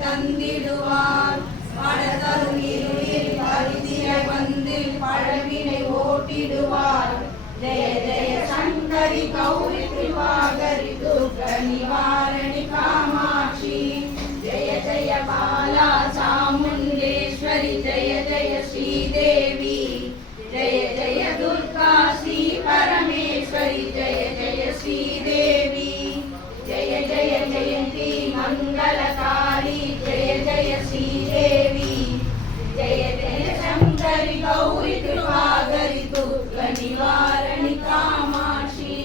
தந்திடுவார். படதரும் இருளில் பரிதிரை வந்து பழவினை ஓட்டிடுவார். ஜெய ஜெய சங்கரி கௌரி திரிவாகரி துர்க நிவாரணி காமாட்சி. ஜெய ஜெய பாலா சாமுண்டேஸ்வரி ஜெய ஜெய ஸ்ரீதேவி. ஜெய ஜெய துர்கா ஸ்ரீ பரமேஸ்வரி ஜெய ஜெய ஸ்ரீதேவி. ஜெய ஜெய ஜெயந்தி மங்களகாரி ஜெய ஜெய ஸ்ரீதேவி. ஜெய ஜெய சங்கரி கௌரி கிருபாகரி துர்க நிவாரணி காமாட்சி.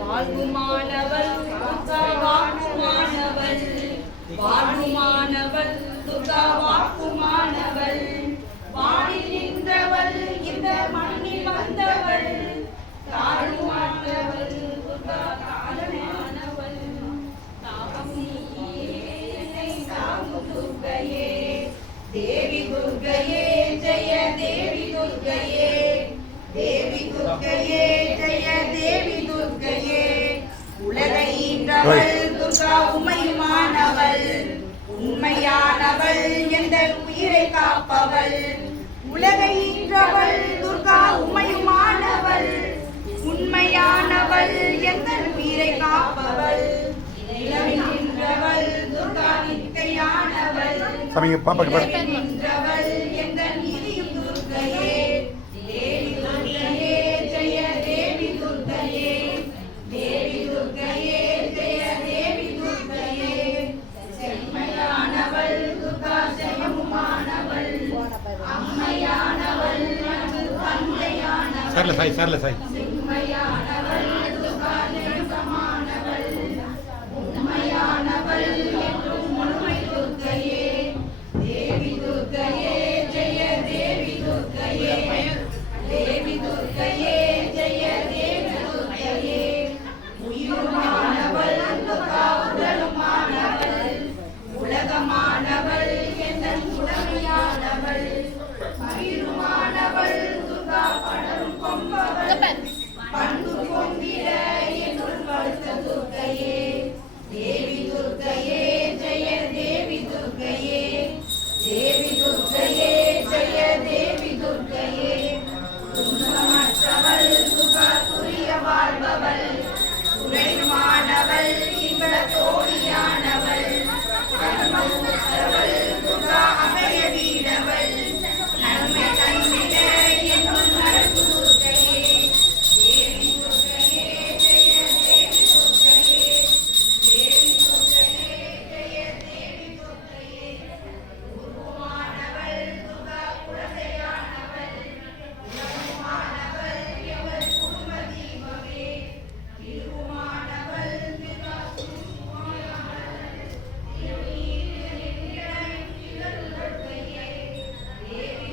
வாழ்வுமானவள் துர்கா வாக்குமானவள். வாழ்வுமானவள் துர்கா வாக்குமானவள். வானில் நின்றவள் இந்த மண்ணில் வந்தவள். தாழ்வானவள் துர்கா தாழ்வானவள். தாகம் நீயே என்னை தாங்கு துர்க்கையே. தேவி துர்க்கையே ஜெய தேவி துர்க்கையே. தேவி துர்க்கையே ஜெய தேவி துர்க்கையே. உலகை ஈன்றவள் துர்கா உமையுமானவள். உண்மையானவள் எந்த உயிரை காப்பவள். உலகை ஈன்றவள் துர்கா உமையுமானவள். உண்மையானவள் எந்த உயிரை காப்பவள். நிலவில் நின்றவள் துர்கா நித்தையானவள். நின்றவள் எந்த நீதியும் துர்க்கையே. தேவி துர்க்கையே ஜெய தேவி துர்க்கையே. தேவி துர்க்கையே ஜெய தேவி துர்க்கையே. செம்மையானவள் துர்கா ஜெயமுமானவள். அம்மையானவள் தந்தையானவள். செம்மையானவள் துர்கா ஜெயசமானவள். உண்மையானவள் என்றும் உண்மை துர்க்கையே. தேவி துர்க்கையே ஜெய தேவி துர்க்கையே. தேவி துர்க்கையே ஜெய தேவி துர்க்கையே. உயிருமானவள் துர்கா உடலுமானவள். உலகமானவள் எந்தன் உடமையானவள். பயிருமானவள் துர்கா படரும் கொம்பவள். பண்டு கொண்டிட என்னுள் படுத்த துர்க்கையே. தேவி துர்க்கையே ஜெய தேவி துர்க்கையே. தேவி துர்க்கையே ஜெய தேவி துர்க்கையே. துன்பமற்றவள் துர்கா துரிய வாழ்பவள். துறைமானவள் இன்ப தோழியானவள். அன்புற்றவள் துர்கா அபய வீரவள். நன்மை தந்திட என்னுள் நடப்பு துர்க்கையே. தேவி துர்க்கையே ஜெய தேவி துர்க்கையே. தேவி துர்க்கையே ஜெய தேவி துர்க்கையே. உருவமானவள் துர்கா குழந்தையானவள். உருவமானவள் எவள் குடும்ப தீபமே. திருவுமானவள் துர்கா சுருமானவள். தேவி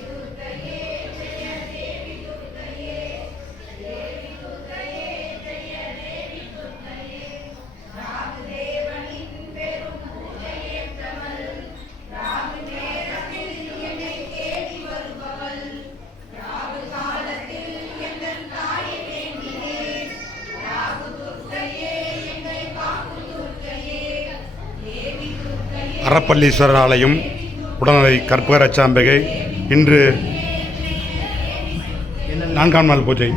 துர்க்கையே ஜெய தேவி துர்க்கையே. தேவி துர்க்கையே ஜெய தேவி துர்க்கையே. ராகுதேவனின் பெரும் பூஜையேற்றவள். ராகு நேரத்தில் என்னை தேடி வருபவள். ராகு காலத்தில் எங்கள் தாயை வேண்டினேன். ராகு துர்க்கையே எங்களை காக்கு துர்க்கையே. தேவி துர்க்கையே. அறப்பள்ளீஸ்வரர் ஆலயம் உடனடி கற்பகரட்சாம்பிகை இன்று 4ஆம் நாள் பூஜை.